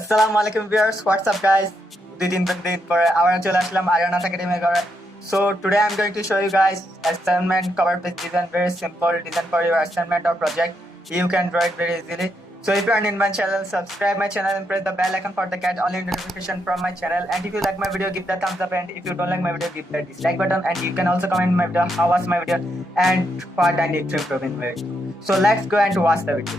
আসসালামু আলাইকুম viewers, what's up guys? দুই দিন পরে আবার চলে আসলাম আরিয়ান একাডেমি ঘরে। So today I'm going to show you guys assignment cover page design, very simple design for your assignment or project. You can draw it very easily. So if you are new in my channel, subscribe my channel and press the bell icon for the get only notification from my channel. And if you like my video, give the thumbs up, and if you don't like my video, give the dislike button. And you can also comment my video, how was my video and what I need to improve in my video. So let's go and watch the video.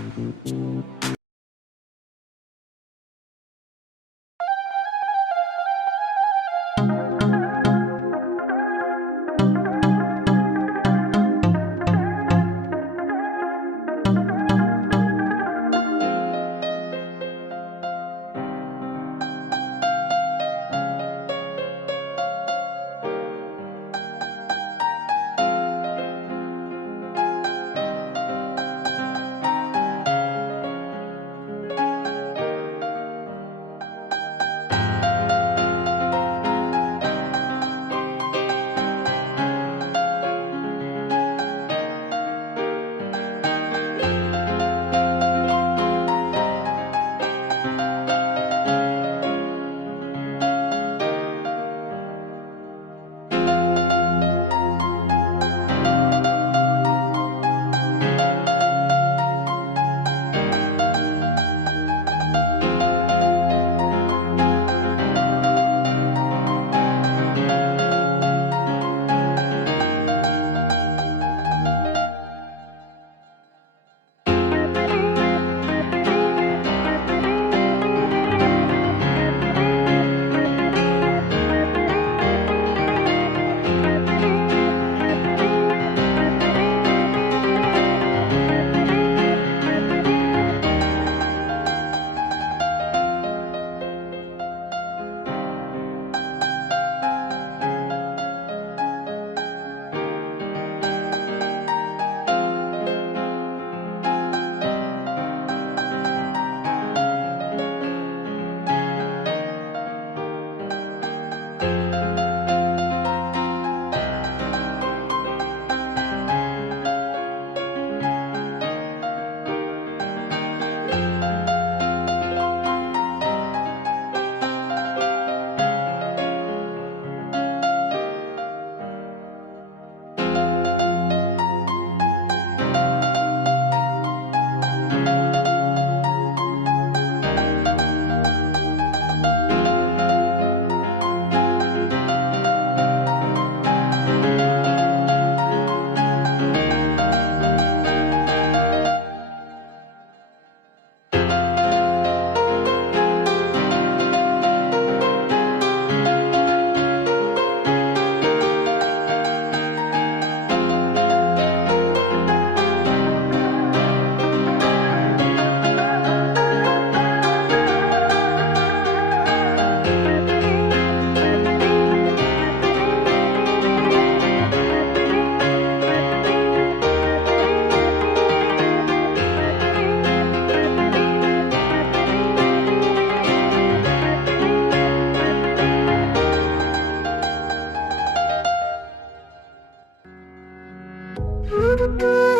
Thank you.